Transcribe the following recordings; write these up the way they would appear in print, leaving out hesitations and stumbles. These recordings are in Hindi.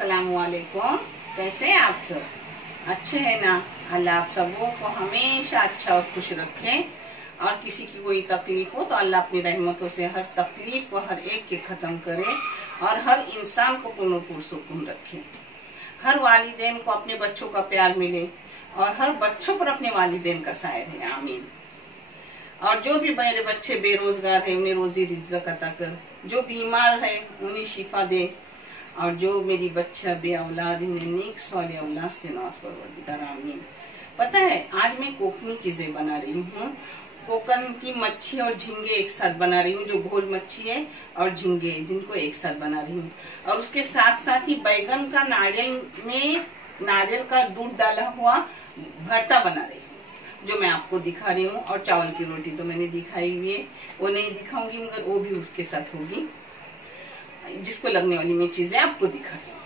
अस्सलामुअलैकुम। कैसे हैं आप सब? अच्छे हैं ना? अल्लाह आप सबों को हमेशा अच्छा और खुश रखें। और किसी की कोई तकलीफ हो तो अल्लाह अपनी रहमतों से हर तकलीफ को हर एक के ख़त्म करे और हर इंसान को पूर्ण पुरसुकून रखे। हर वालिदैन को अपने बच्चों का प्यार मिले और हर बच्चों पर अपने वालिदैन का साया है। आमीन। और जो भी मेरे बच्चे बेरोजगार है उन्हें रोजी रिज़्क़ अता कर, जो बीमार है उन्हें शिफा दे, और जो मेरी बच्चा बे औलाद इन्हें नेक सौले औलाद से नवाज परवरदिगार। आमीन। पता है आज मैं कोकनी चीजें बना रही हूँ। कोकन की मच्छी और झींगे एक साथ बना रही हूँ, जो घोल मच्छी है और झींगे जिनको एक साथ बना रही हूँ। और उसके साथ साथ ही बैगन का नारियल का दूध डाला हुआ भरता बना रही हूँ, जो मैं आपको दिखा रही हूँ। और चावल की रोटी तो मैंने दिखाई हुई है, वो नहीं दिखाऊंगी, मगर वो भी उसके साथ होगी, जिसको लगने वाली मैं चीजें आपको दिखा रही हूँ।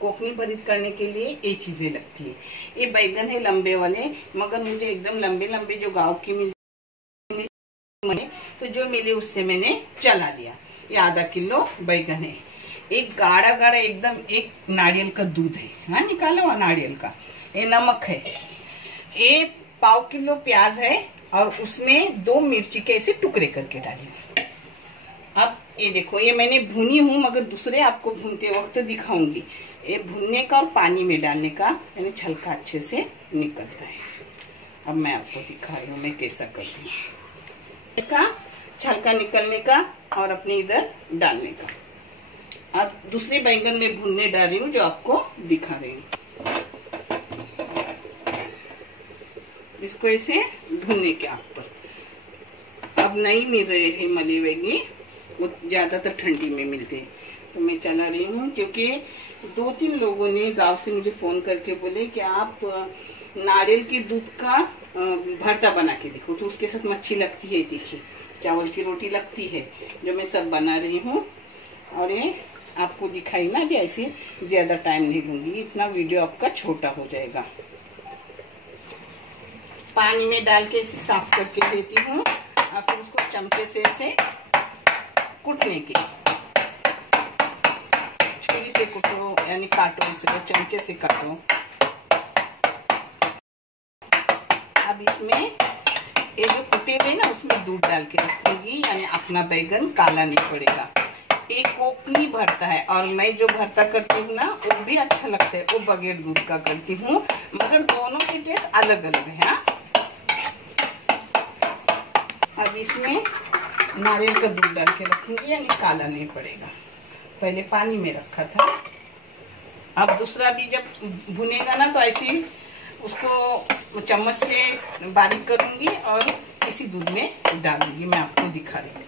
कोकनी भरीत करने के लिए ये चीजें लगती है। ये बैगन है लंबे वाले, मगर मुझे एकदम लंबे लंबे जो गाँव की मिलते, तो जो मिले उससे मैंने चला लिया। ये आधा किलो बैगन है। एक गाढ़ा गाढ़ा एकदम एक नारियल का दूध है, हाँ निकाला हुआ नारियल का। ये नमक है। ये पाव किलो प्याज है और उसमें 2 मिर्ची के ऐसे टुकड़े करके डाली। अब ये देखो, ये मैंने भुनी हूँ, मगर दूसरे आपको भूनते वक्त दिखाऊंगी। ये भुनने का और पानी में डालने का यानी छलका अच्छे से निकलता है। अब मैं आपको दिखा रही हूँ मैं कैसा करती हूँ। इसका छलका निकलने का और अपने इधर डालने का। और दूसरे बैंगन में भुनने डाल रही हूँ, जो आपको दिखा रही हूँ। इसको ऐसे भुनने के आग पर। अब नहीं मिल रहे हैं मले वेगी, वो ज्यादातर ठंडी में मिलते हैं, तो मैं चला रही हूँ। क्योंकि 2-3 लोगों ने गांव से मुझे फोन करके बोले कि आप नारियल के दूध का भरता बना के देखो, तो उसके साथ मच्छी लगती है तीखी, चावल की रोटी लगती है, जो मैं सब बना रही हूँ। और ये आपको दिखाई ना भी, ऐसे ज्यादा टाइम नहीं लूंगी, इतना वीडियो आपका छोटा हो जाएगा। पानी में डाल के इसे साफ करके देती हूँ और फिर उसको चमचे से ऐसे कूटने के, छुरी से कूटो यानी काटो, इसे चमचे से काटो। अब इसमें ये जो कुटे हुए ना उसमें दूध डाल के रखूंगी, यानी अपना बैगन काला नहीं पड़ेगा। एक कोकनी भरता है, और मैं जो भरता करती हूँ ना वो भी अच्छा लगता है, वो बगैर दूध का करती हूँ, मगर दोनों के टेस्ट अलग अलग है। हाँ, अब इसमें नारियल का दूध डाल के रखूंगी, यानी काला नहीं पड़ेगा। पहले पानी में रखा था। अब दूसरा भी जब भुनेगा ना तो ऐसे उसको चम्मच से बारीक करूंगी और इसी दूध में डालूंगी। मैं आपको दिखा रही हूँ।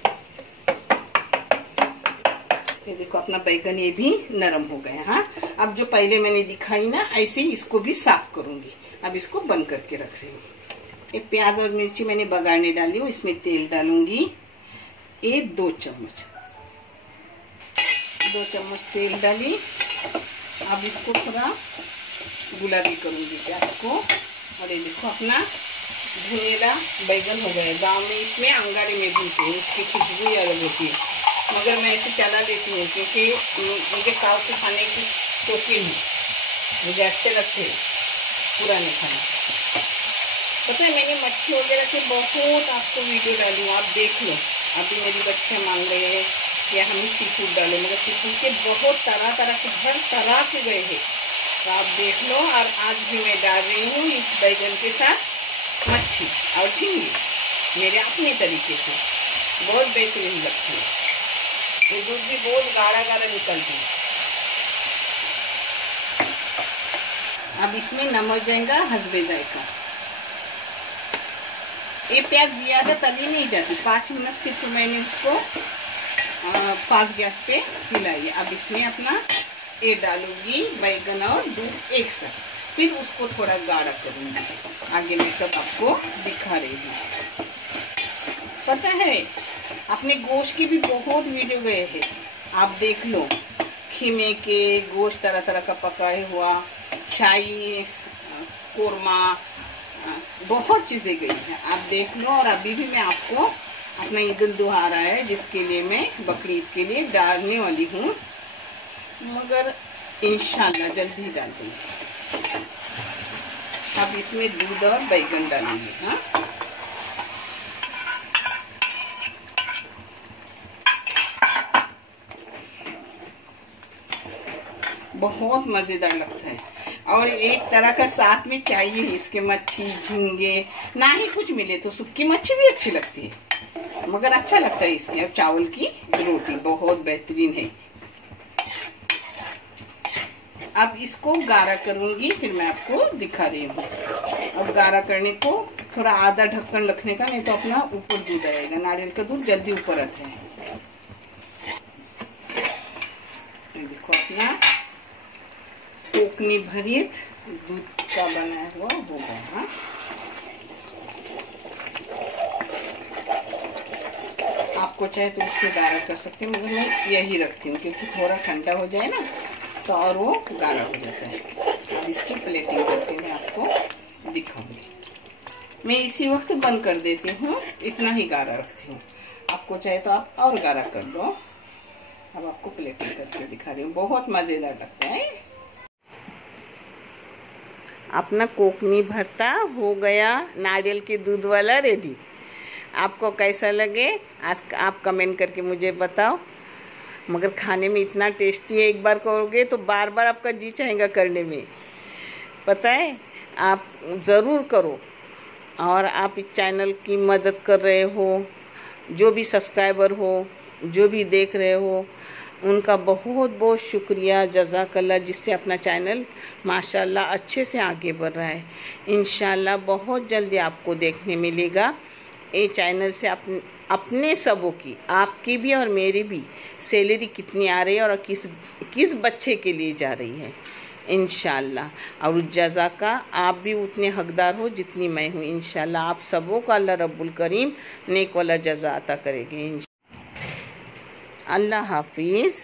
ये देखो अपना बैगन ये भी नरम हो गया। हाँ, अब जो पहले मैंने दिखाई ना ऐसे ही इसको भी साफ करूंगी। अब इसको बंद करके रख रही हूँ। ये प्याज और मिर्ची मैंने बगाड़ने डाली हूँ। इसमें तेल डालूंगी, ये 2 चम्मच तेल डाली। अब इसको थोड़ा गुलाबी करूंगी प्याज को। और ये देखो अपना भुनेला बैगन हो गया। गांव में इसमें अंगारे में भूनते हैं, उसकी खुशबू ही अलग होती है, मगर मैं इसे चला लेती हूँ क्योंकि मुझे काव के खाने की शौकीन है, मुझे अच्छे लगते हैं पुराने खाने। पता है मैंने मच्छी वगैरह के बहुत आपको वीडियो डाली हूँ, आप देख लो। अभी मेरी बच्चे मांग रहे हैं कि हम सी फूड डालें, मगर सी फूड के बहुत तरह तरह के हर तरह के गए हैं, तो आप देख लो। और आज भी मैं डाल रही हूँ इस बैगन के साथ मच्छी और झींगे, मेरे अपने तरीके से बहुत बेहतरीन लगती है। ये दूध भी बहुत गाढ़ा गाढ़ा निकलती है। अब इसमें नमक जाएगा हसबे जाएगा। ये प्याज ज्यादा तली नहीं जाती, 5 मिनट सिर्फ मैंने उसको फास्ट गैस पे हिलाई। अब इसमें अपना ये डालूंगी बैगन और दूध एक साथ, फिर उसको थोड़ा गाढ़ा करूंगी। आगे मैं सब आपको दिखा रही हूँ। पता है अपने गोश्त की भी बहुत वीडियो गए हैं, आप देख लो। खीमे के गोश्त तरह तरह का पकाए हुआ, शाही कोरमा, बहुत चीज़ें गई हैं, आप देख लो। और अभी भी मैं आपको अपना ईद उल जुहा आ रहा है, जिसके लिए मैं बकरीद के लिए डालने वाली हूँ, मगर इंशाल्लाह जल्दी ही डाल दूंगी। अब इसमें दूध और बैगन डालेंगे। हाँ, बहुत मजेदार लगता है और एक तरह का साथ में चाहिए इसके मच्छी झींगे, ना ही कुछ मिले तो सूखी मच्छी भी अच्छी लगती है, मगर अच्छा लगता है इसमें। अब चावल की रोटी बहुत बेहतरीन है। अब इसको गाढ़ा करूंगी, फिर मैं आपको दिखा रही हूँ। अब गाढ़ा करने को थोड़ा आधा ढक्कन रखने का, नहीं तो अपना ऊपर दूध आएगा। नारियल का दूध जल्दी ऊपर आता है। देखो अपना कोकनी भरित दूध का बनाया हुआ होगा। हाँ, आपको चाहे तो उससे गाढ़ा कर सकते हैं, मगर मैं यही रखती हूँ क्योंकि थोड़ा ठंडा हो जाए ना तो और वो गाढ़ा हो जाता है। अब इसकी प्लेटिंग करके मैं आपको दिखाऊंगी। मैं इसी वक्त बंद कर देती हूँ, इतना ही गाढ़ा रखती हूँ। आपको चाहे तो आप और गाढ़ा कर दो। अब आपको प्लेटिंग करके दिखा रही हूँ, बहुत मजेदार लगता है। अपना कोकनी भरता हो गया नारियल के दूध वाला रेडी। आपको कैसा लगे आज आप कमेंट करके मुझे बताओ। मगर खाने में इतना टेस्टी है, एक बार करोगे तो बार बार आपका जी चाहेगा करने में। पता है, आप ज़रूर करो। और आप इस चैनल की मदद कर रहे हो, जो भी सब्सक्राइबर हो, जो भी देख रहे हो, उनका बहुत बहुत शुक्रिया, जज़ाकल्लाह, जिससे अपना चैनल माशाल्लाह अच्छे से आगे बढ़ रहा है। इंशाल्लाह बहुत जल्दी आपको देखने मिलेगा। ये चैनल से अपने सबों की, आपकी भी और मेरी भी सैलरी कितनी आ रही है और किस बच्चे के लिए जा रही है इंशाल्लाह। और उस जज़ा का आप भी उतने हकदार हो जितनी मैं हूँ। इंशाल्लाह आप सबों का अल्लाह रब्बुल करीम नेक वाला जज़ा अता करेंगे। अल्लाह हाफिज़।